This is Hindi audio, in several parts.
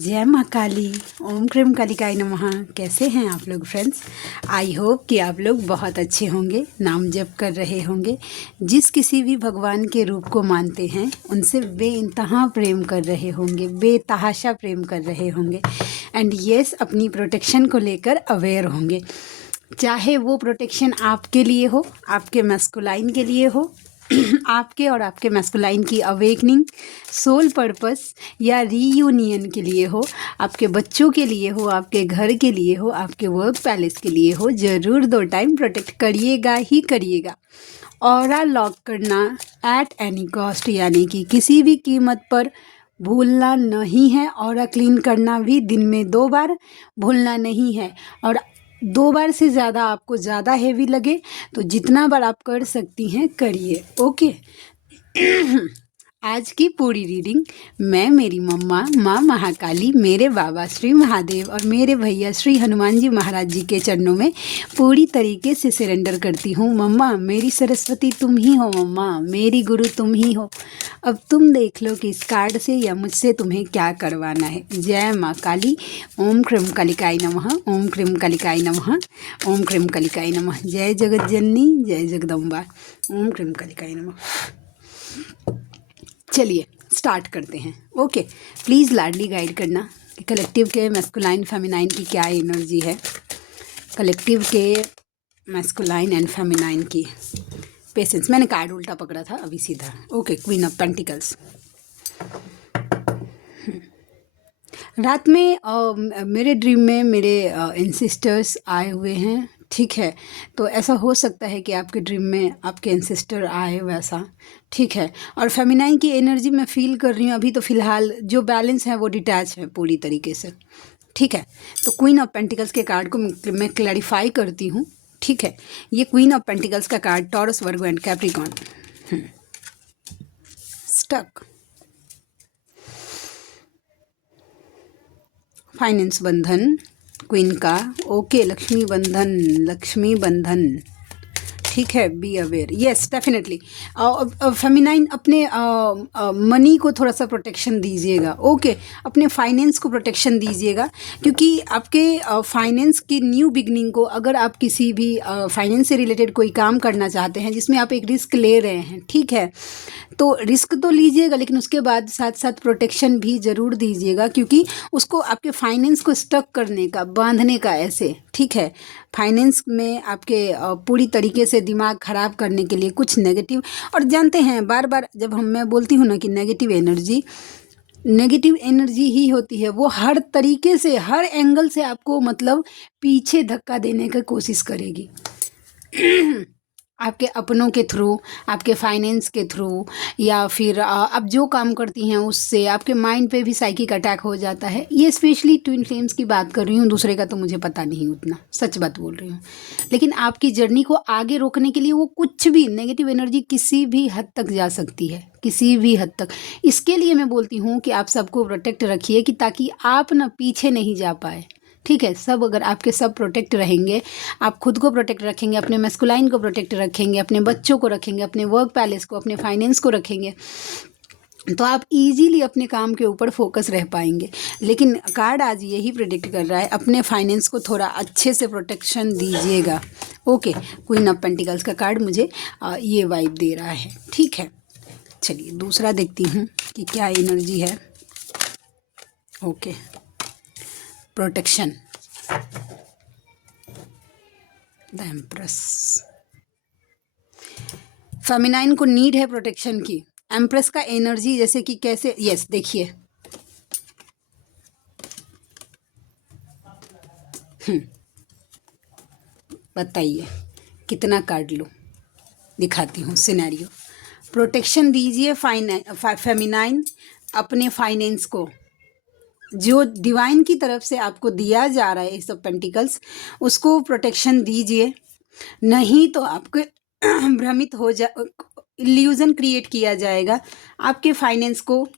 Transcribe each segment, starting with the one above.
जय माँ काली। ओम क्रीम कालिकाय नमः। कैसे हैं आप लोग फ्रेंड्स? आई होप कि आप लोग बहुत अच्छे होंगे, नाम जप कर रहे होंगे। जिस किसी भी भगवान के रूप को मानते हैं उनसे बेइंतहा प्रेम कर रहे होंगे, बेतहाशा प्रेम कर रहे होंगे। एंड यस, अपनी प्रोटेक्शन को लेकर अवेयर होंगे। चाहे वो प्रोटेक्शन आपके लिए हो, आपके मैस्कुलाइन के लिए हो, आपके और आपके मैस्कुलाइन की अवेकनिंग, सोल पर्पस या रीयूनियन के लिए हो, आपके बच्चों के लिए हो, आपके घर के लिए हो, आपके वर्क पैलेस के लिए हो, ज़रूर 2 टाइम प्रोटेक्ट करिएगा ही करिएगा। ऑरा लॉक करना एट एनी कॉस्ट, यानी कि किसी भी कीमत पर भूलना नहीं है। ऑरा क्लीन करना भी दिन में 2 बार भूलना नहीं है। और 2 बार से ज़्यादा आपको ज़्यादा हेवी लगे तो जितना बार आप कर सकती हैं करिए। ओके। आज की पूरी रीडिंग मैं, मेरी मम्मा माँ महाकाली, मेरे बाबा श्री महादेव और मेरे भैया श्री हनुमान जी महाराज जी के चरणों में पूरी तरीके से सरेंडर करती हूँ। मम्मा मेरी सरस्वती तुम ही हो, मम्मा मेरी गुरु तुम ही हो। अब तुम देख लो कि इस कार्ड से या मुझसे तुम्हें क्या करवाना है। जय माँ काली। ओम क्रीम कालिकाय नमः। ओम क्रीम कालिकाय नमः। ओम क्रीम कालिकाय नमः। जय जगत जननी, जय जगदम्बा। ओम क्रीम कालिकाय नमः। चलिए स्टार्ट करते हैं। ओके, प्लीज़ लाडली गाइड करना कि कलेक्टिव के मैस्कुलाइन फेमिनाइन की क्या एनर्जी है। कलेक्टिव के मैस्कुलाइन एंड फेमिनाइन की पेशेंस। मैंने कार्ड उल्टा पकड़ा था, अभी सीधा। Okay, queen of pentacles. रात में मेरे ड्रीम में मेरे एंसेस्टर्स आए हुए हैं। ठीक है, तो ऐसा हो सकता है कि आपके ड्रीम में आपके एंसेस्टर आए वैसा। ठीक है, और फेमिनाइन की एनर्जी मैं फील कर रही हूँ अभी। तो फिलहाल जो बैलेंस है वो डिटैच है पूरी तरीके से। ठीक है, तो क्वीन ऑफ पेंटिकल्स के कार्ड को मैं क्लैरिफाई करती हूँ। ठीक है, ये क्वीन ऑफ पेंटिकल्स का card Taurus, Virgo and Capricorn. Stuck, finance बंधन क्वीन का। ओके, लक्ष्मी बंधन, लक्ष्मी बंधन। ठीक है, be aware. Yes definitely. Feminine अपने मनी को थोड़ा सा प्रोटेक्शन दीजिएगा। ओके, अपने फाइनेंस को प्रोटेक्शन दीजिएगा, क्योंकि आपके फाइनेंस की न्यू बिगनिंग को, अगर आप किसी भी फाइनेंस से रिलेटेड कोई काम करना चाहते हैं जिसमें आप एक रिस्क ले रहे हैं, ठीक है, तो रिस्क तो लीजिएगा लेकिन उसके बाद साथ साथ प्रोटेक्शन भी ज़रूर दीजिएगा, क्योंकि उसको आपके फाइनेंस को स्टक करने का, बांधने का ऐसे। ठीक है, फाइनेंस में आपके पूरी तरीके से दिमाग ख़राब करने के लिए कुछ नेगेटिव। और जानते हैं, बार बार जब मैं बोलती हूँ ना कि नेगेटिव एनर्जी ही होती है, वो हर तरीके से, हर एंगल से आपको मतलब पीछे धक्का देने की कोशिश करेगी। आपके अपनों के थ्रू, आपके फाइनेंस के थ्रू, या फिर आप जो काम करती हैं उससे आपके माइंड पे भी साइकिक अटैक हो जाता है। ये स्पेशली ट्विन फ्लेम्स की बात कर रही हूँ, दूसरे का तो मुझे पता नहीं उतना, सच बात बोल रही हूँ। लेकिन आपकी जर्नी को आगे रोकने के लिए वो कुछ भी नेगेटिव एनर्जी किसी भी हद तक जा सकती है, किसी भी हद तक। इसके लिए मैं बोलती हूँ कि आप सबको प्रोटेक्ट रखिए, कि ताकि आप ना पीछे नहीं जा पाए। ठीक है, सब अगर आपके सब प्रोटेक्ट रहेंगे, आप खुद को प्रोटेक्ट रखेंगे, अपने मैस्कुलाइन को प्रोटेक्ट रखेंगे, अपने बच्चों को रखेंगे, अपने वर्क पैलेस को, अपने फाइनेंस को रखेंगे, तो आप इजीली अपने काम के ऊपर फोकस रह पाएंगे। लेकिन कार्ड आज यही प्रेडिक्ट कर रहा है, अपने फाइनेंस को थोड़ा अच्छे से प्रोटेक्शन दीजिएगा। ओके, क्वीन ऑफ पेंटिकल्स का कार्ड मुझे ये वाइब दे रहा है। ठीक है, चलिए दूसरा देखती हूँ कि क्या एनर्जी है। Okay, protection, the empress. Feminine को नीड है प्रोटेक्शन की। एम्प्रेस का एनर्जी जैसे कि कैसे, यस देखिए, बताइए कितना कार्ड लूँ, दिखाती हूँ सिनेरियो। प्रोटेक्शन दीजिए फेमिनाइन, अपने फाइनेंस को, जो डिवाइन की तरफ से आपको दिया जा रहा है इस सब पेंटिकल्स, उसको प्रोटेक्शन दीजिए। नहीं तो आपके भ्रमित हो जा, इल्यूजन क्रिएट किया जाएगा, आपके फाइनेंस को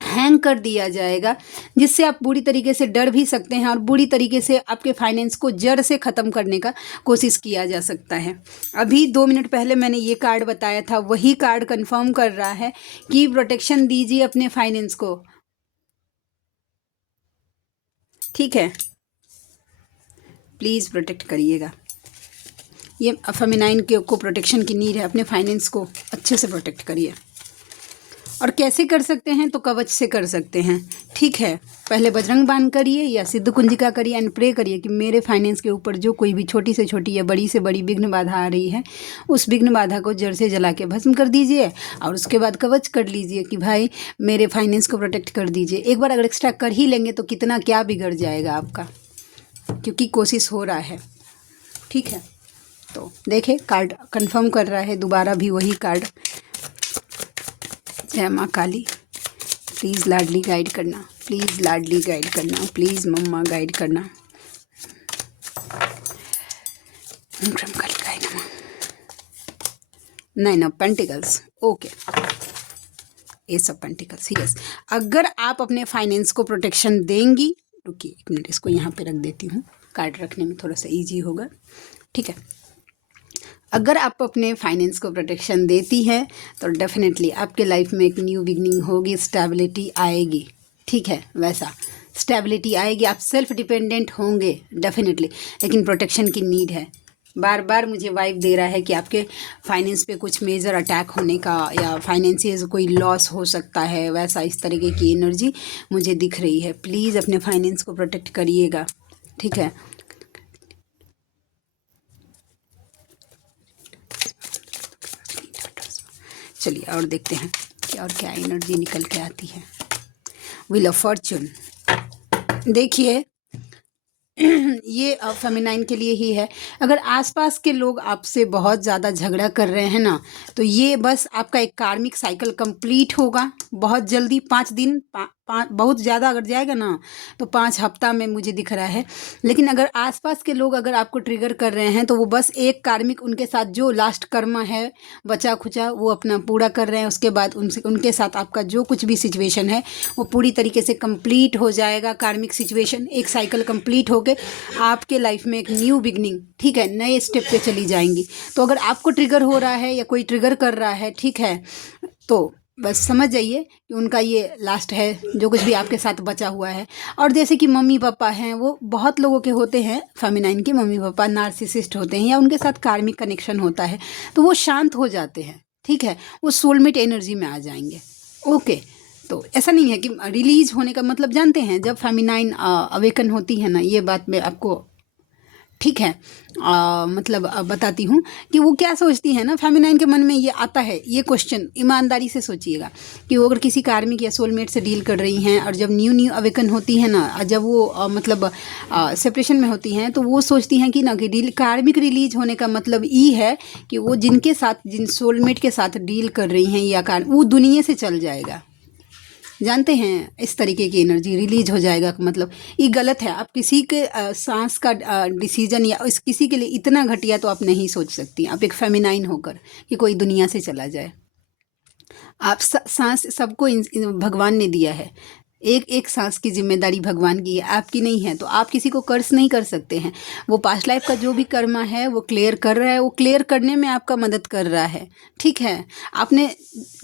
हैंग कर दिया जाएगा, जिससे आप बुरी तरीके से डर भी सकते हैं, और बुरी तरीके से आपके फाइनेंस को जड़ से ख़त्म करने का कोशिश किया जा सकता है। अभी 2 मिनट पहले मैंने ये कार्ड बताया था, वही कार्ड कंफर्म कर रहा है कि प्रोटेक्शन दीजिए अपने फाइनेंस को। ठीक है, प्लीज़ प्रोटेक्ट करिएगा। ये फेमिनाइन के को प्रोटेक्शन की नीड है, अपने फाइनेंस को अच्छे से प्रोटेक्ट करिए। और कैसे कर सकते हैं, तो कवच से कर सकते हैं। ठीक है, पहले बजरंग बाण करिए या सिद्ध कुंजिका करिए एंड प्रे करिए कि मेरे फाइनेंस के ऊपर जो कोई भी छोटी से छोटी या बड़ी से बड़ी विघ्न बाधा आ रही है, उस विघ्न बाधा को जड़ से जला के भस्म कर दीजिए। और उसके बाद कवच कर लीजिए कि भाई मेरे फाइनेंस को प्रोटेक्ट कर दीजिए। एक बार अगर एक्स्ट्रा कर ही लेंगे तो कितना क्या बिगड़ जाएगा आपका, क्योंकि कोशिश हो रहा है। ठीक है, तो देखे कार्ड कंफर्म कर रहा है दोबारा भी वही कार्ड। जय माँ काली, प्लीज़ लाडली गाइड करना, प्लीज़ लाडली गाइड करना, प्लीज़ मम्मा गाइड करना। ओम क्रम कालिकाय नमः। 9 of pentacles, okay, S of pentacles, yes. अगर आप अपने फाइनेंस को प्रोटेक्शन देंगी, रुकिए 1 मिनट, इसको यहाँ पे रख देती हूँ, कार्ड रखने में थोड़ा सा ईजी होगा। ठीक है, अगर आप अपने फाइनेंस को प्रोटेक्शन देती है तो डेफिनेटली आपके लाइफ में एक न्यू बिगनिंग होगी, स्टेबिलिटी आएगी। ठीक है, वैसा स्टेबिलिटी आएगी, आप सेल्फ डिपेंडेंट होंगे डेफिनेटली, लेकिन प्रोटेक्शन की नीड है। बार बार मुझे वाइब दे रहा है कि आपके फाइनेंस पे कुछ मेजर अटैक होने का या फाइनेंशियल कोई लॉस हो सकता है, वैसा इस तरीके की एनर्जी मुझे दिख रही है। प्लीज़ अपने फाइनेंस को प्रोटेक्ट करिएगा। ठीक है, चलिए और देखते हैं कि और क्या एनर्जी निकल के आती है। व्हील ऑफ फॉर्च्यून, देखिए ये फेमिनाइन के लिए ही है। अगर आसपास के लोग आपसे बहुत ज़्यादा झगड़ा कर रहे हैं ना, तो ये बस आपका एक कार्मिक साइकिल कंप्लीट होगा बहुत जल्दी। 5 दिन, बहुत ज़्यादा अगर जाएगा ना तो 5 हफ्ता में मुझे दिख रहा है। लेकिन अगर आसपास के लोग अगर आपको ट्रिगर कर रहे हैं तो वो बस एक कार्मिक, उनके साथ जो लास्ट कर्म है बचा खुचा वो अपना पूरा कर रहे हैं। उसके बाद उनके साथ आपका जो कुछ भी सिचुएशन है वो पूरी तरीके से कंप्लीट हो जाएगा। कार्मिक सिचुएशन एक साइकिल कंप्लीट होके आपके लाइफ में एक न्यू बिगनिंग, ठीक है, नए स्टेप पे चली जाएंगी। तो अगर आपको ट्रिगर हो रहा है या कोई ट्रिगर कर रहा है, ठीक है, तो बस समझ जाइए कि उनका ये लास्ट है, जो कुछ भी आपके साथ बचा हुआ है। और जैसे कि मम्मी पापा हैं, वो बहुत लोगों के होते हैं, फेमिनाइन के मम्मी पापा नार्सिसिस्ट होते हैं या उनके साथ कार्मिक कनेक्शन होता है, तो वो शांत हो जाते हैं। ठीक है, वो सोलमेट एनर्जी में आ जाएंगे। ओके, तो ऐसा नहीं है कि रिलीज होने का मतलब, जानते हैं जब फेमिनाइन अवेकन होती है ना, ये बात मैं आपको, ठीक है, मतलब बताती हूँ कि वो क्या सोचती है ना। फेमिनाइन के मन में ये आता है, ये क्वेश्चन ईमानदारी से सोचिएगा कि वो अगर किसी कार्मिक या सोलमेट से डील कर रही हैं और जब न्यू अवेकन होती है ना, जब वो मतलब सेपरेशन में होती हैं, तो वो सोचती हैं कि ना कि कार्मिक रिलीज होने का मतलब ये है कि वो जिनके साथ, जिन सोलमेट के साथ डील कर रही हैं या वो दुनिया से चल जाएगा। जानते हैं, इस तरीके की एनर्जी रिलीज हो जाएगा, मतलब ये गलत है। आप किसी के सांस का डिसीजन या इस किसी के लिए इतना घटिया तो आप नहीं सोच सकती, आप एक फेमिनाइन होकर, कि कोई दुनिया से चला जाए। आप सांस सबको भगवान ने दिया है, एक एक सांस की जिम्मेदारी भगवान की है, आपकी नहीं है। तो आप किसी को कर्ज नहीं कर सकते हैं। वो पास्ट लाइफ का जो भी कर्मा है वो क्लियर कर रहा है, वो क्लियर करने में आपका मदद कर रहा है। ठीक है, आपने,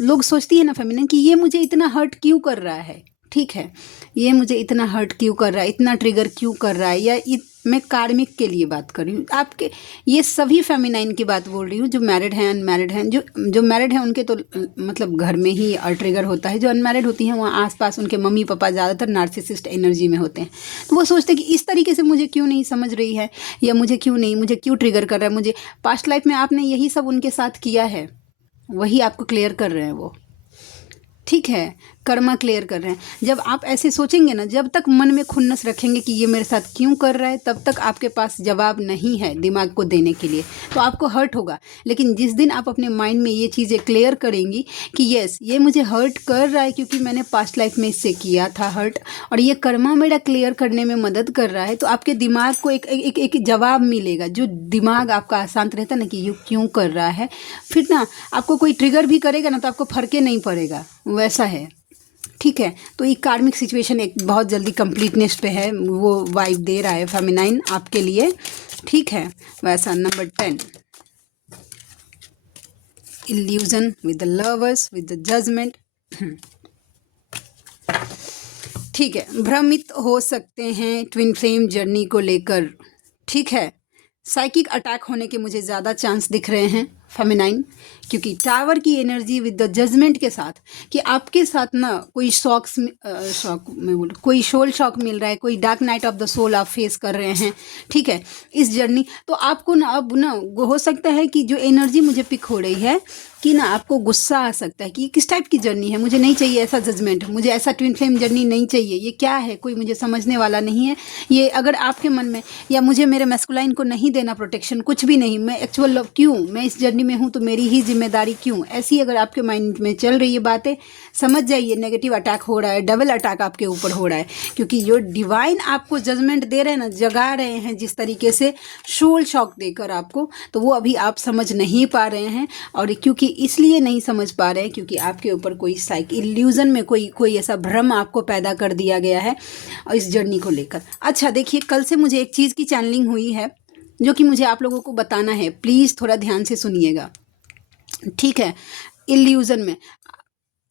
लोग सोचती है ना फेमिनिन कि ये मुझे इतना हर्ट क्यों कर रहा है, ठीक है, ये मुझे इतना हर्ट क्यों कर रहा है, इतना ट्रिगर क्यों कर रहा है, या मैं कार्मिक के लिए बात कर रही हूँ। आपके ये सभी फेमिनाइन की बात बोल रही हूँ, जो मैरिड हैं, अनमैरिड हैं। जो मैरिड हैं उनके तो मतलब घर में ही ट्रिगर होता है। जो अनमैरिड होती हैं वहाँ आसपास उनके मम्मी पापा ज़्यादातर नार्सिसिस्ट एनर्जी में होते हैं। तो वो सोचते हैं कि इस तरीके से मुझे क्यों नहीं समझ रही है, या मुझे क्यों ट्रिगर कर रहा है। मुझे पास्ट लाइफ में आपने यही सब उनके साथ किया है, वही आपको क्लियर कर रहे हैं वो, ठीक है, कर्मा क्लियर कर रहे हैं। जब आप ऐसे सोचेंगे ना, जब तक मन में खुन्नस रखेंगे कि ये मेरे साथ क्यों कर रहा है, तब तक आपके पास जवाब नहीं है दिमाग को देने के लिए, तो आपको हर्ट होगा। लेकिन जिस दिन आप अपने माइंड में ये चीज़ें क्लियर करेंगी कि यस, ये मुझे हर्ट कर रहा है क्योंकि मैंने पास्ट लाइफ में इससे किया था हर्ट, और ये कर्मा मेरा क्लियर करने में मदद कर रहा है, तो आपके दिमाग को एक जवाब मिलेगा। जो दिमाग आपका अशांत रहता है ना कि ये क्यों कर रहा है, फिर ना आपको कोई ट्रिगर भी करेगा ना तो आपको फर्क नहीं पड़ेगा, वैसा है। ठीक है, तो ये कार्मिक सिचुएशन एक बहुत जल्दी कंप्लीटनेस पे है, वो वाइब दे रहा है फेमिनाइन आपके लिए, ठीक है, वैसा। Number 10, illusion with the lovers, with the judgement, ठीक है, भ्रमित हो सकते हैं ट्विन फ्लेम जर्नी को लेकर। ठीक है, साइकिक अटैक होने के मुझे ज़्यादा चांस दिख रहे हैं फेमिनाइन, क्योंकि टावर की एनर्जी विद द जजमेंट के साथ कि आपके साथ ना कोई शॉक में बोल, कोई सोल शॉक मिल रहा है, कोई dark night of the soul आप फेस कर रहे हैं। ठीक है, इस जर्नी तो आपको ना अब ना हो सकता है कि जो एनर्जी मुझे पिक हो रही है कि ना आपको गुस्सा आ सकता है कि किस टाइप की जर्नी है, मुझे नहीं चाहिए ऐसा जजमेंट, मुझे ऐसा ट्विन फ्लेम जर्नी नहीं चाहिए, ये क्या है, कोई मुझे समझने वाला नहीं है। ये अगर आपके मन में, या मुझे मेरे मैस्कुलाइन को नहीं देना प्रोटेक्शन, कुछ भी नहीं, मैं एक्चुअल लव क्यों, मैं इस जर्नी में हूँ तो मेरी ही जिम्मेदारी क्यों, ऐसी अगर आपके माइंड में चल रही है बातें, समझ जाइए नेगेटिव अटैक हो रहा है, डबल अटैक आपके ऊपर हो रहा है। क्योंकि जो डिवाइन आपको जजमेंट दे रहे हैं ना, जगा रहे हैं जिस तरीके से सोल शॉक देकर आपको, तो वो अभी आप समझ नहीं पा रहे हैं। और क्योंकि इसलिए नहीं समझ पा रहे हैं क्योंकि आपके ऊपर कोई साइक इल्यूजन में कोई ऐसा भ्रम आपको पैदा कर दिया गया है इस जर्नी को लेकर। अच्छा देखिए, कल से मुझे एक चीज़ की चैनलिंग हुई है जो कि मुझे आप लोगों को बताना है, प्लीज़ थोड़ा ध्यान से सुनिएगा। ठीक है, इल्यूजन में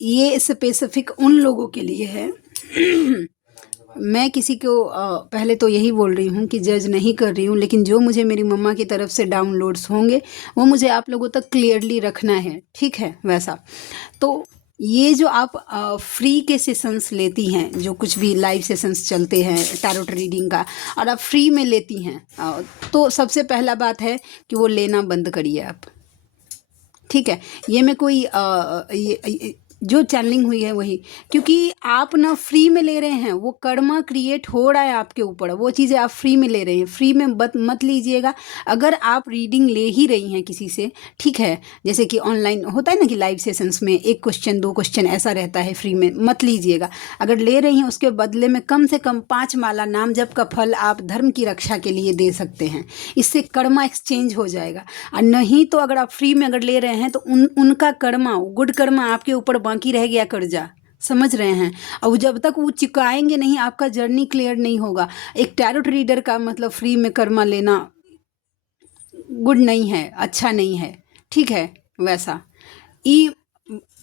ये स्पेसिफिक उन लोगों के लिए है मैं किसी को पहले तो यही बोल रही हूँ कि जज नहीं कर रही हूँ, लेकिन जो मुझे मेरी मम्मा की तरफ से डाउनलोड्स होंगे वो मुझे आप लोगों तक क्लियरली रखना है। ठीक है, वैसा तो ये जो आप फ्री के सेशंस लेती हैं, जो कुछ भी लाइव सेशंस चलते हैं टैरोट रीडिंग का, और आप फ्री में लेती हैं, तो सबसे पहला बात है कि वो लेना बंद करिए आप। ठीक है, ये मैं कोई जो चैनलिंग हुई है वही, क्योंकि आप ना फ्री में ले रहे हैं, वो कर्मा क्रिएट हो रहा है आपके ऊपर, वो चीज़ें आप फ्री में ले रहे हैं, फ्री में मत लीजिएगा। अगर आप रीडिंग ले ही रही हैं किसी से, ठीक है, जैसे कि ऑनलाइन होता है ना कि लाइव सेशंस में 1 क्वेश्चन 2 क्वेश्चन ऐसा रहता है, फ्री में मत लीजिएगा। अगर ले रही हैं उसके बदले में कम से कम 5 माला नाम जप का फल आप धर्म की रक्षा के लिए दे सकते हैं, इससे कर्मा एक्सचेंज हो जाएगा। और नहीं तो अगर आप फ्री में अगर ले रहे हैं तो उनका कर्मा, गुड कर्मा आपके ऊपर बाकी रह गया कर्जा, समझ रहे हैं, और जब तक वो चुकाएंगे नहीं आपका जर्नी क्लियर नहीं होगा। एक टैरोट रीडर का मतलब फ्री में कर्मा लेना गुड नहीं है, अच्छा नहीं है। ठीक है, वैसा ई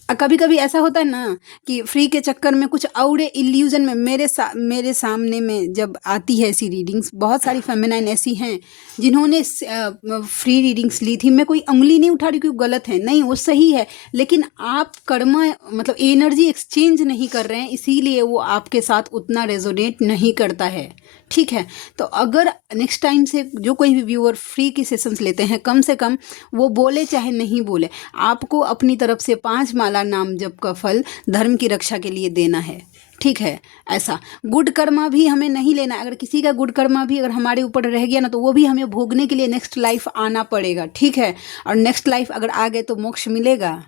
कभी कभी ऐसा होता है ना कि फ्री के चक्कर में कुछ और इल्यूजन में मेरे सामने में जब आती है ऐसी रीडिंग्स, बहुत सारी फेमिनाइन ऐसी हैं जिन्होंने फ्री रीडिंग्स ली थी। मैं कोई उंगली नहीं उठा रही कि वो गलत है, नहीं, वो सही है, लेकिन आप कर्मा मतलब एनर्जी एक्सचेंज नहीं कर रहे हैं, इसीलिए वो आपके साथ उतना रेजोनेट नहीं करता है। ठीक है, तो अगर नेक्स्ट टाइम से जो कोई भी व्यूअर फ्री की सेशंस लेते हैं, कम से कम वो बोले चाहे नहीं बोले, आपको अपनी तरफ से 5 माला नाम जप का फल धर्म की रक्षा के लिए देना है। ठीक है, ऐसा गुड कर्मा भी हमें नहीं लेना। अगर किसी का गुड कर्मा भी अगर हमारे ऊपर रह गया ना, तो वो भी हमें भोगने के लिए नेक्स्ट लाइफ आना पड़ेगा। ठीक है, और नेक्स्ट लाइफ अगर आ गए तो मोक्ष मिलेगा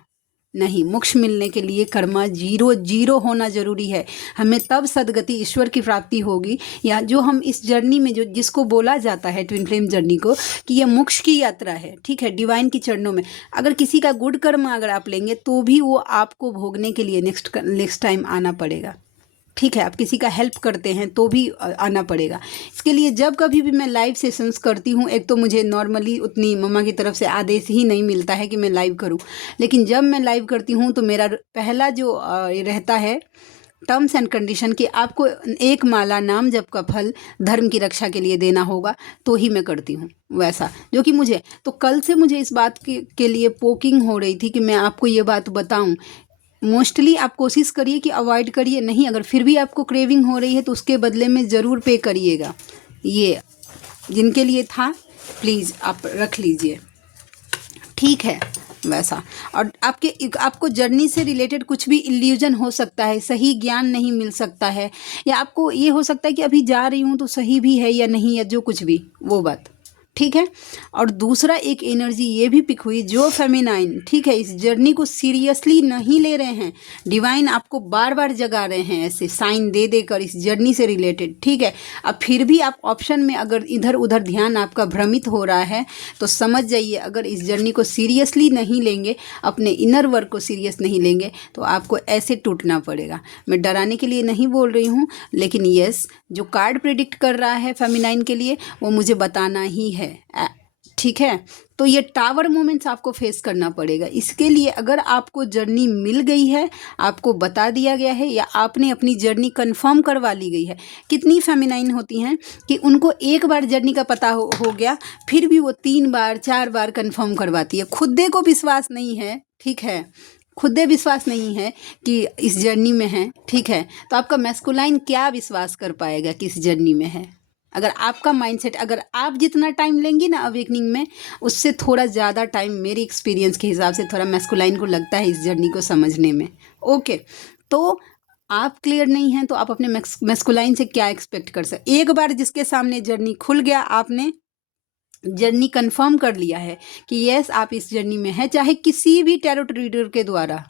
नहीं। मोक्ष मिलने के लिए कर्मा 0 होना जरूरी है, हमें तब सदगति ईश्वर की प्राप्ति होगी। या जो हम इस जर्नी में जिसको बोला जाता है ट्विन फ्लेम जर्नी को कि यह मोक्ष की यात्रा है। ठीक है, डिवाइन की चरणों में अगर किसी का गुड कर्म अगर आप लेंगे तो भी वो आपको भोगने के लिए नेक्स्ट टाइम आना पड़ेगा। ठीक है, आप किसी का हेल्प करते हैं तो भी आना पड़ेगा। इसके लिए जब कभी भी मैं लाइव सेशंस करती हूँ, एक तो मुझे नॉर्मली उतनी मम्मा की तरफ से आदेश ही नहीं मिलता है कि मैं लाइव करूँ, लेकिन जब मैं लाइव करती हूँ तो मेरा पहला जो रहता है टर्म्स एंड कंडीशन कि आपको 1 माला नाम जप का फल धर्म की रक्षा के लिए देना होगा, तो ही मैं करती हूँ वैसा। जो कि मुझे तो कल से मुझे इस बात के लिए पोकिंग हो रही थी कि मैं आपको ये बात बताऊँ। मोस्टली आप कोशिश करिए कि अवॉइड करिए, नहीं अगर फिर भी आपको क्रेविंग हो रही है तो उसके बदले में ज़रूर पे करिएगा। ये जिनके लिए था प्लीज़ आप रख लीजिए। ठीक है, वैसा। और आपको जर्नी से रिलेटेड कुछ भी इल्यूजन हो सकता है, सही ज्ञान नहीं मिल सकता है, या आपको ये हो सकता है कि अभी जा रही हूँ तो सही भी है या नहीं, या जो कुछ भी वो बात। ठीक है, और दूसरा एक एनर्जी ये भी पिक हुई जो फेमिनाइन, ठीक है, इस जर्नी को सीरियसली नहीं ले रहे हैं। डिवाइन आपको बार बार जगा रहे हैं ऐसे साइन दे देकर इस जर्नी से रिलेटेड। ठीक है, अब फिर भी आप ऑप्शन में अगर इधर उधर ध्यान आपका भ्रमित हो रहा है तो समझ जाइए, अगर इस जर्नी को सीरियसली नहीं लेंगे, अपने इनर वर्क को सीरियस नहीं लेंगे, तो आपको ऐसे टूटना पड़ेगा। मैं डराने के लिए नहीं बोल रही हूँ, लेकिन यस, जो कार्ड प्रेडिक्ट कर रहा है फेमिनाइन के लिए वो मुझे बताना ही है। ठीक ठीक है। तो ये टावर मोमेंट्स आपको फेस करना पड़ेगा। इसके लिए अगर आपको जर्नी मिल गई है, आपको बता दिया गया है, या आपने अपनी जर्नी कंफर्म करवा ली गई है। कितनी फेमिनाइन होती हैं कि उनको एक बार जर्नी का पता हो गया, फिर भी वो 3 बार 4 बार कंफर्म करवाती है। खुदे को विश्वास नहीं है, ठीक है, खुदे विश्वास नहीं है कि इस जर्नी में है, ठीक है, तो आपका मैस्कुलाइन क्या विश्वास कर पाएगा कि इस जर्नी में है। अगर आपका माइंडसेट, अगर आप जितना टाइम लेंगी ना अवेकनिंग में, उससे थोड़ा ज़्यादा टाइम मेरे एक्सपीरियंस के हिसाब से थोड़ा मैस्कुलाइन को लगता है इस जर्नी को समझने में। ओके, तो आप क्लियर नहीं हैं तो आप अपने मैस्कुलाइन से क्या एक्सपेक्ट कर सकते। एक बार जिसके सामने जर्नी खुल गया, आपने जर्नी कंफर्म कर लिया है कि यस आप इस जर्नी में हैं, चाहे किसी भी टैरो रीडर के द्वारा,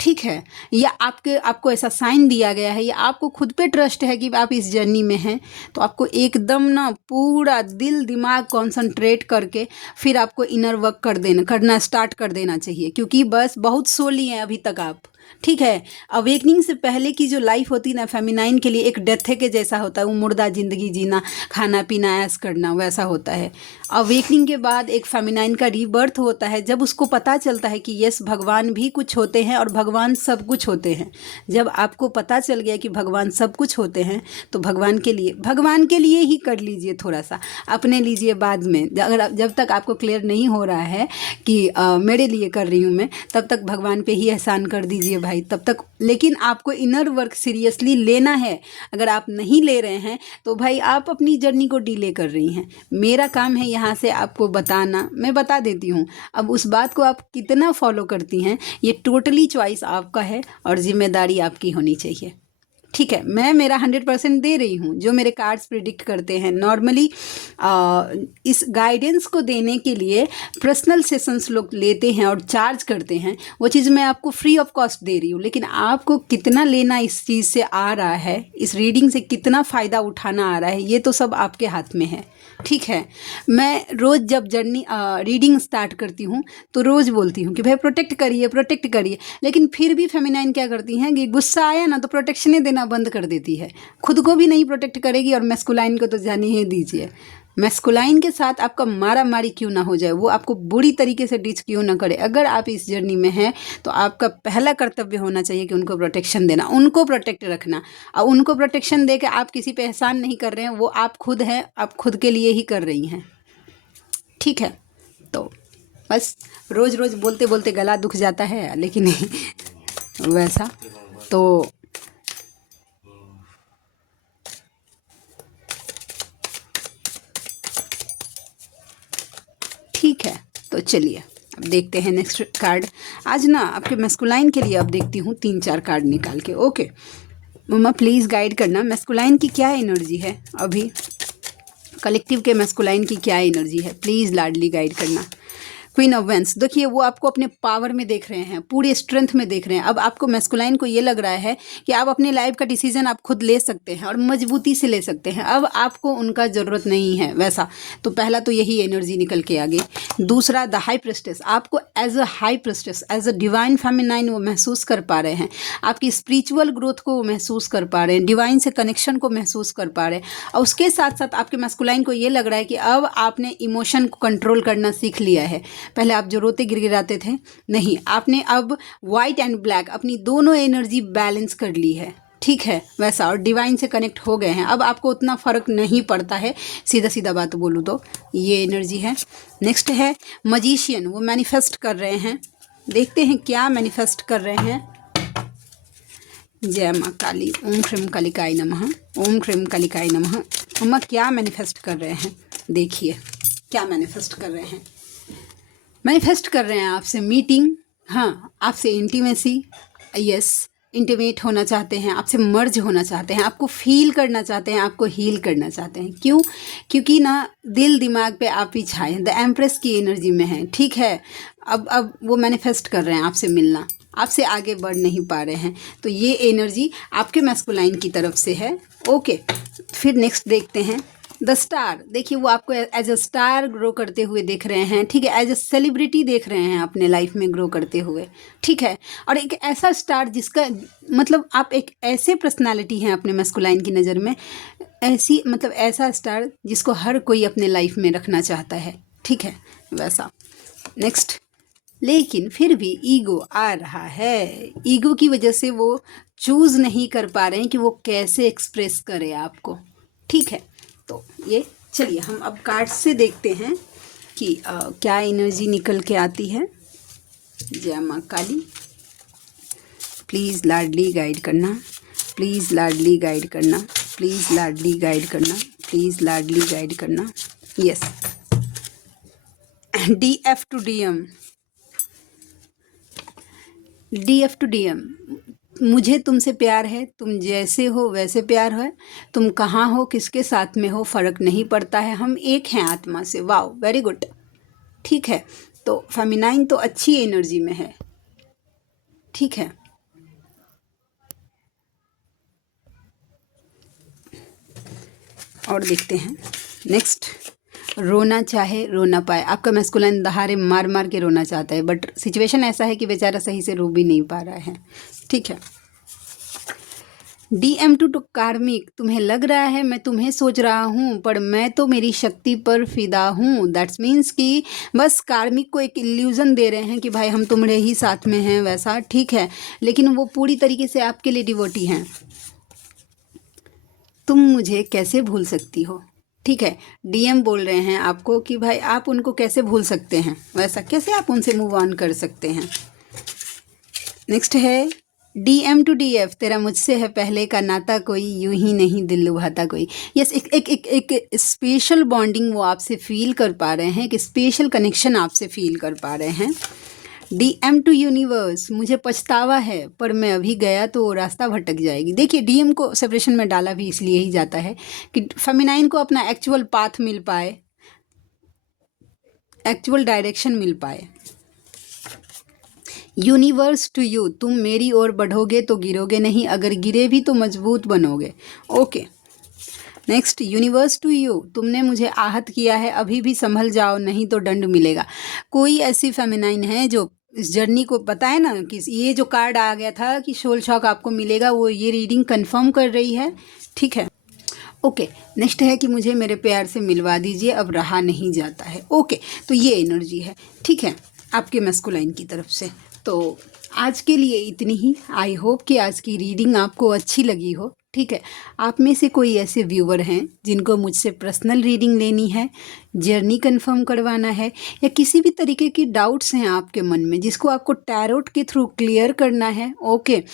ठीक है, या आपको ऐसा साइन दिया गया है, या आपको खुद पे ट्रस्ट है कि आप इस जर्नी में हैं, तो आपको एकदम ना पूरा दिल दिमाग कॉन्संट्रेट करके फिर आपको इनर वर्क करना स्टार्ट कर देना चाहिए। क्योंकि बस बहुत सोली हैं अभी तक आप, ठीक है। अवेकनिंग से पहले की जो लाइफ होती है ना फेमिनाइन के लिए, एक डेथ के जैसा होता है, वो मुर्दा ज़िंदगी जीना, खाना पीना ऐश करना, वैसा होता है। अवेकनिंग के बाद एक फेमिनाइन का रीबर्थ होता है, जब उसको पता चलता है कि यस भगवान भी कुछ होते हैं और भगवान सब कुछ होते हैं। जब आपको पता चल गया कि भगवान सब कुछ होते हैं, तो भगवान के लिए ही कर लीजिए, थोड़ा सा अपने लीजिए बाद में। अगर जब तक आपको क्लियर नहीं हो रहा है कि मेरे लिए कर रही हूँ मैं, तब तक भगवान पे ही एहसान कर दीजिए भाई, तब तक। लेकिन आपको इनर वर्क सीरियसली लेना है। अगर आप नहीं ले रहे हैं तो भाई आप अपनी जर्नी को डिले कर रही हैं। मेरा काम है यहाँ से आपको बताना, मैं बता देती हूँ। अब उस बात को आप कितना फॉलो करती हैं, ये टोटली चॉइस आपका है और जिम्मेदारी आपकी होनी चाहिए, ठीक है। मैं मेरा 100% दे रही हूँ, जो मेरे कार्ड्स प्रिडिक्ट करते हैं। नॉर्मली इस गाइडेंस को देने के लिए पर्सनल सेशंस लोग लेते हैं और चार्ज करते हैं, वो चीज़ मैं आपको फ्री ऑफ कॉस्ट दे रही हूँ। लेकिन आपको कितना लेना इस चीज़ से आ रहा है, इस रीडिंग से कितना फ़ायदा उठाना आ रहा है, ये तो सब आपके हाथ में है, ठीक है। मैं रोज़ जब जर्नी रीडिंग स्टार्ट करती हूँ तो रोज़ बोलती हूँ कि भाई प्रोटेक्ट करिए, लेकिन फिर भी फेमिनाइन क्या करती हैं कि गुस्सा आया ना तो प्रोटेक्शन ही देना बंद कर देती है। खुद को भी नहीं प्रोटेक्ट करेगी और मैस्कुलाइन को तो जाने ही दीजिए। मैस्कुलाइन के साथ आपका मारा मारी क्यों ना हो जाए, वो आपको बुरी तरीके से डिच क्यों ना करे। अगर आप इस जर्नी में हैं तो आपका पहला कर्तव्य होना चाहिए कि उनको प्रोटेक्शन देना, उनको प्रोटेक्ट रखना। और उनको प्रोटेक्शन दे के आप किसी पे एहसान नहीं कर रहे हैं, वो आप खुद हैं, आप खुद के लिए ही कर रही हैं, ठीक है। तो बस रोज़ रोज़ बोलते बोलते गला दुख जाता है, लेकिन वैसा तो ठीक है। तो चलिए अब देखते हैं नेक्स्ट कार्ड। आज ना आपके मैस्कुलाइन के लिए अब देखती हूँ 3-4 कार्ड निकाल के। ओके मम्मा प्लीज़ गाइड करना मैस्कुलाइन की क्या एनर्जी है अभी, कलेक्टिव के मैस्कुलाइन की क्या एनर्जी है, प्लीज़ लाडली गाइड करना। क्वीन ऑफ वेंस, देखिए वो आपको अपने पावर में देख रहे हैं, पूरे स्ट्रेंथ में देख रहे हैं। अब आपको मैस्कुलाइन को ये लग रहा है कि आप अपने लाइफ का डिसीजन आप खुद ले सकते हैं और मजबूती से ले सकते हैं। अब आपको उनका ज़रूरत नहीं है वैसा। तो पहला तो यही एनर्जी निकल के आ गई। दूसरा द हाई प्रेस्टेस, आपको as a high priestess, as a divine feminine वो महसूस कर पा रहे हैं, आपकी स्पिरिचुअल ग्रोथ को वो महसूस कर पा रहे हैं, डिवाइन से कनेक्शन को महसूस कर पा रहे हैं। और उसके साथ साथ आपके मैस्कुलाइन को ये लग रहा है कि अब आपने इमोशन को कंट्रोल करना सीख लिया है। पहले आप जो रोते गिड़गिड़ाते थे, नहीं, आपने अब वाइट एंड ब्लैक अपनी दोनों एनर्जी बैलेंस कर ली है, ठीक है वैसा, और डिवाइन से कनेक्ट हो गए हैं। अब आपको उतना फ़र्क नहीं पड़ता है, सीधा सीधा बात बोलूँ तो ये एनर्जी है। नेक्स्ट है मजिशियन, वो मैनिफेस्ट कर रहे हैं, देखते हैं क्या मैनिफेस्ट कर रहे हैं। जय माँ काली, ओम ह्रीम कालिकाय नमः, ओम ह्रीम कालिकाय नमः। मम्मा क्या मैनिफेस्ट कर रहे हैं, देखिए क्या मैनिफेस्ट कर रहे हैं। मैनिफेस्ट कर रहे हैं आपसे मीटिंग, हाँ आपसे इंटीमेसी, यस इंटीमेट होना चाहते हैं, आपसे मर्ज होना चाहते हैं, आपको फील करना चाहते हैं, आपको हील करना चाहते हैं। क्यों? क्योंकि ना दिल दिमाग पे आप ही छाए द एम्प्रेस की एनर्जी में है, ठीक है। अब वो मैनिफेस्ट कर रहे हैं आपसे मिलना, आपसे आगे बढ़ नहीं पा रहे हैं। तो ये एनर्जी आपके मैस्कुलाइन की तरफ से है। ओके, फिर नेक्स्ट देखते हैं द स्टार। देखिए वो आपको एज अ स्टार ग्रो करते हुए देख रहे हैं, ठीक है, एज अ सेलिब्रिटी देख रहे हैं अपने लाइफ में ग्रो करते हुए, ठीक है। और एक ऐसा स्टार जिसका मतलब आप एक ऐसे पर्सनालिटी हैं अपने मैस्कुलाइन की नज़र में, ऐसी मतलब ऐसा स्टार जिसको हर कोई अपने लाइफ में रखना चाहता है, ठीक है वैसा। नेक्स्ट, लेकिन फिर भी ईगो आ रहा है, ईगो की वजह से वो चूज़ नहीं कर पा रहे हैं कि वो कैसे एक्सप्रेस करें आपको। ठीक है, तो ये चलिए हम अब कार्ड से देखते हैं कि क्या एनर्जी निकल के आती है। जय माँ काली, प्लीज़ लाडली गाइड करना, प्लीज़ लाडली गाइड करना, प्लीज़ लाडली गाइड करना, प्लीज़ लाडली गाइड करना। Yes, DF to DM, DF to DM, मुझे तुमसे प्यार है, तुम जैसे हो वैसे प्यार है, तुम कहाँ हो किसके साथ में हो फ़र्क नहीं पड़ता है, हम एक हैं आत्मा से। Wow, very good. ठीक है, तो फेमिनाइन तो अच्छी एनर्जी में है। ठीक है, और देखते हैं नेक्स्ट। रोना चाहे रो ना पाए, आपका मैस्कुलाइन दहाड़े मार मार के रोना चाहता है, बट सिचुएशन ऐसा है कि बेचारा सही से रो भी नहीं पा रहा है। ठीक है, DM टू कार्मिक, तुम्हें लग रहा है मैं तुम्हें सोच रहा हूँ पर मैं तो मेरी शक्ति पर फिदा हूँ। दैट्स मीन्स कि बस कार्मिक को एक इल्यूज़न दे रहे हैं कि भाई हम तुम्हारे ही साथ में हैं वैसा। ठीक है, लेकिन वो पूरी तरीके से आपके लिए डिवोटी हैं। तुम मुझे कैसे भूल सकती हो। ठीक है, DM बोल रहे हैं आपको कि भाई आप उनको कैसे भूल सकते हैं, वैसा कैसे आप उनसे मूव ऑन कर सकते हैं। नेक्स्ट है DM टू DF, तेरा मुझसे है पहले का नाता कोई, यूं ही नहीं दिल लुभाता कोई। यस, एक स्पेशल बॉन्डिंग वो आपसे फील कर पा रहे हैं, एक स्पेशल कनेक्शन आपसे फील कर पा रहे हैं। DM टू यूनिवर्स, मुझे पछतावा है पर मैं अभी गया तो वो रास्ता भटक जाएगी। देखिए, DM को सेपरेशन में डाला भी इसलिए ही जाता है कि फेमिनाइन को अपना एक्चुअल पाथ मिल पाए, एक्चुअल डायरेक्शन मिल पाए। यूनिवर्स टू यू, तुम मेरी ओर बढ़ोगे तो गिरोगे नहीं, अगर गिरे भी तो मजबूत बनोगे। Okay, next, universe to you, तुमने मुझे आहत किया है, अभी भी संभल जाओ नहीं तो दंड मिलेगा। कोई ऐसी फेमिनाइन है जो इस जर्नी को बताए ना कि ये जो कार्ड आ गया था कि सोल शॉक आपको मिलेगा, वो ये रीडिंग कंफर्म कर रही है। ठीक है, ओके। नेक्स्ट है कि मुझे मेरे प्यार से मिलवा दीजिए, अब रहा नहीं जाता है। ओके, तो ये एनर्जी है। ठीक है, आपके मैस्कुलाइन की तरफ से। तो आज के लिए इतनी ही। आई होप कि आज की रीडिंग आपको अच्छी लगी हो। ठीक है, आप में से कोई ऐसे व्यूवर हैं जिनको मुझसे पर्सनल रीडिंग लेनी है, जर्नी कंफर्म करवाना है, या किसी भी तरीके की डाउट्स हैं आपके मन में जिसको आपको टैरोट के थ्रू क्लियर करना है। ओके,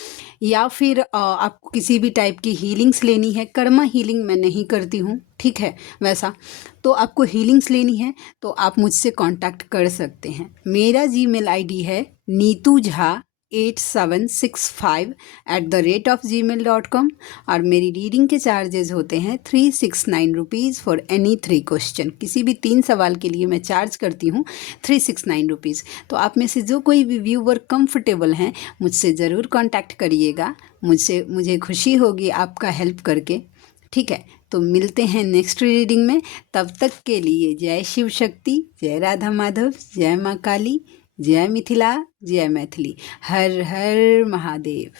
या फिर आपको किसी भी टाइप की हीलिंग्स लेनी है, कर्मा हीलिंग मैं नहीं करती हूँ। ठीक है, वैसा तो आपको हीलिंग्स लेनी है तो आप मुझसे कांटेक्ट कर सकते हैं। मेरा जीमेल आईडी है neetujha8765@gmail.com, और मेरी रीडिंग के चार्जेस होते हैं 369 रुपीज़ फॉर एनी 3 क्वेश्चन। किसी भी 3 सवाल के लिए मैं चार्ज करती हूँ 369 रुपीज़। तो आप में से जो कोई भी व्यूवर कंफर्टेबल हैं मुझसे ज़रूर कांटेक्ट करिएगा, मुझे खुशी होगी आपका हेल्प करके। ठीक है, तो मिलते हैं नेक्स्ट रीडिंग में। तब तक के लिए जय शिव शक्ति, जय राधा माधव, जय माँ काली, जय मिथिला, जय मैथिली, हर हर महादेव।